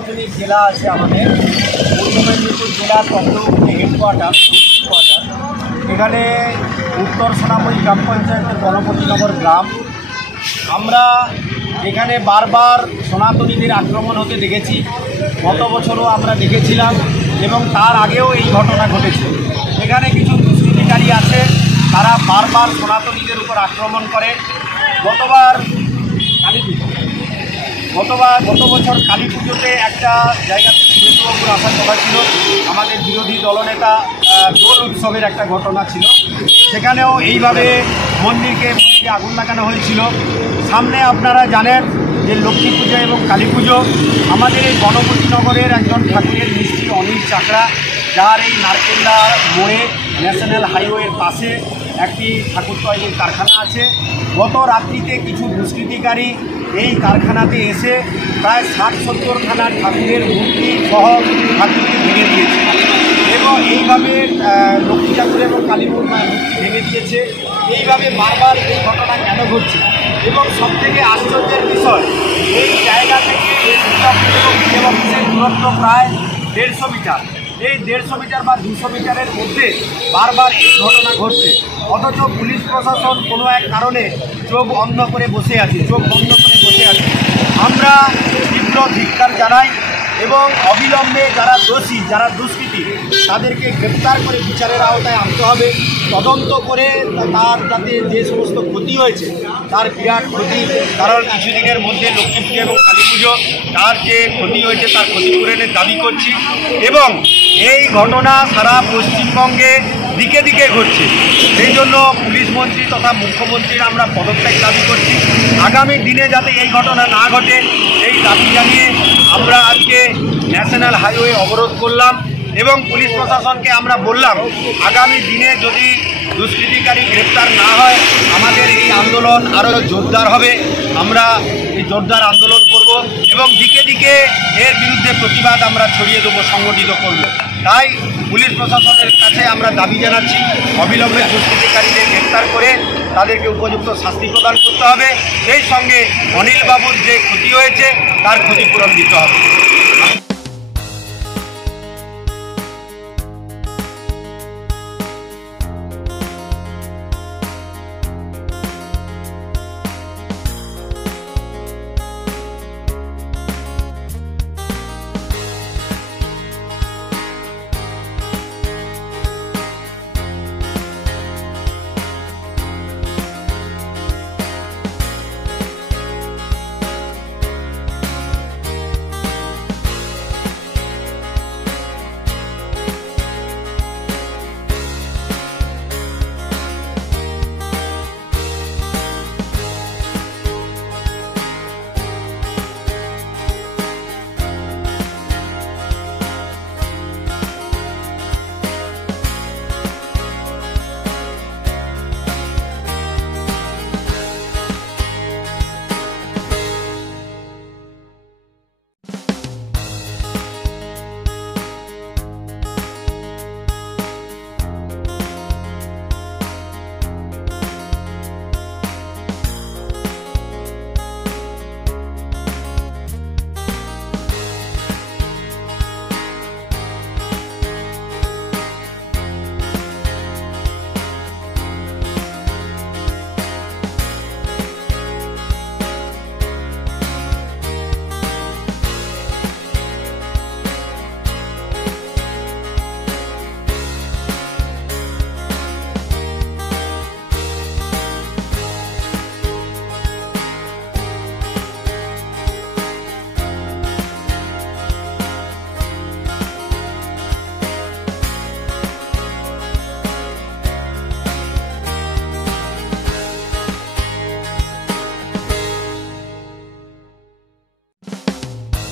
সাংগঠনিক জেলা আছে আমাদের পূর্ব মেদিনীপুর জেলার চন্দ্রপুরে হেডকোয়ার্টার। এখানে উত্তর সোনামুড়ি গ্রাম পঞ্চায়েতের গণপতিনগর গ্রাম। আমরা এখানে বারবার সনাতনীদের আক্রমণ হতে দেখেছি। গত বছরও আমরা দেখেছিলাম এবং তার আগেও এই ঘটনা ঘটেছে। এখানে কিছু দুষ্কৃতিকারী আছে, তারা বারবার সনাতনীদের উপর আক্রমণ করে। গত বছর কালী পুজোতে একটা জায়গাতে সুরেশবাবুর আসার কথা ছিল। আমাদের বিরোধী দলনেতা দোল উৎসবের একটা ঘটনা ছিল, সেখানেও এইভাবে মন্দিরে আগুন লাগানো হয়েছিল। সামনে আপনারা জানেন যে লক্ষ্মী পুজো এবং কালী পুজো। আমাদের এই গণপতিনগরের একজন ঠাকুরের মিস্ত্রি অনিল চাকরা, যার এই নারকেলদা মোড়ে ন্যাশনাল হাইওয়ের পাশে একটি ঠাকুর তৈরির কারখানা আছে। গত রাত্রিতে কিছু দুষ্কৃতিকারী এই কারখানাতে এসে প্রায় 60-70 খানা ঠাকুরের মূর্তি সহ ঠাকুরকে ভেঙে দিয়েছে এবং এইভাবে লক্ষ্মী ঠাকুর এবং কালী মূর্তি ভেঙে দিয়েছে। এইভাবে বারবার এই ঘটনা কেন ঘটছে? এবং সবথেকে আশ্চর্যের বিষয়, এই জায়গা থেকে এই অফিসের দূরত্ব প্রায় 150 মিটার। এই 150 মিটার বা 200 মিটারের মধ্যে বারবার এই ঘটনা ঘটছে, অথচ পুলিশ প্রশাসন কোনো এক কারণে চোখ বন্ধ করে বসে আছে। আমরা তীব্র ধিক্কার জানাই এবং অবিলম্বে যারা দোষী, যারা দুষ্কৃতী, তাদেরকে গ্রেপ্তার করে বিচারের আওতায় আনতে হবে। তদন্ত করে তার যাতে যে সমস্ত ক্ষতি হয়েছে, তার বিরাট ক্ষতি, কারণ কিছুদিনের মধ্যে লক্ষ্মী পুজো এবং কালী পুজো, তার যে ক্ষতি হয়েছে তার ক্ষতিপূরণের দাবি করছি। এবং এই ঘটনা সারা পশ্চিমবঙ্গে দিকে দিকে ঘটছে, সেই জন্য পুলিশ মন্ত্রী তথা মুখ্যমন্ত্রীর আমরা পদত্যাগ দাবি করছি। আগামী দিনে যাতে এই ঘটনা না ঘটে, এই দাবি জানিয়ে আমরা আজকে ন্যাশনাল হাইওয়ে অবরোধ করলাম এবং পুলিশ প্রশাসনকে আমরা বললাম, আগামী দিনে যদি দুষ্কৃতিকারী গ্রেপ্তার না হয়, আমাদের এই আন্দোলন আরও জোরদার হবে। আমরা এই জোরদার আন্দোলন করব এবং দিকে দিকে এর বিরুদ্ধে প্রতিবাদ আমরা ছড়িয়ে দেবো, সংগঠিত করব। তাই পুলিশ প্রশাসনের কাছে আমরা দাবি জানাচ্ছি, অবিলম্বে দুষ্কৃতিকারীদের গ্রেপ্তার করে তাদেরকে উপযুক্ত শাস্তি প্রদান করতে হবে। সেই সঙ্গে অনিল বাবুর যে ক্ষতি হয়েছে তার ক্ষতিপূরণ দিতে হবে।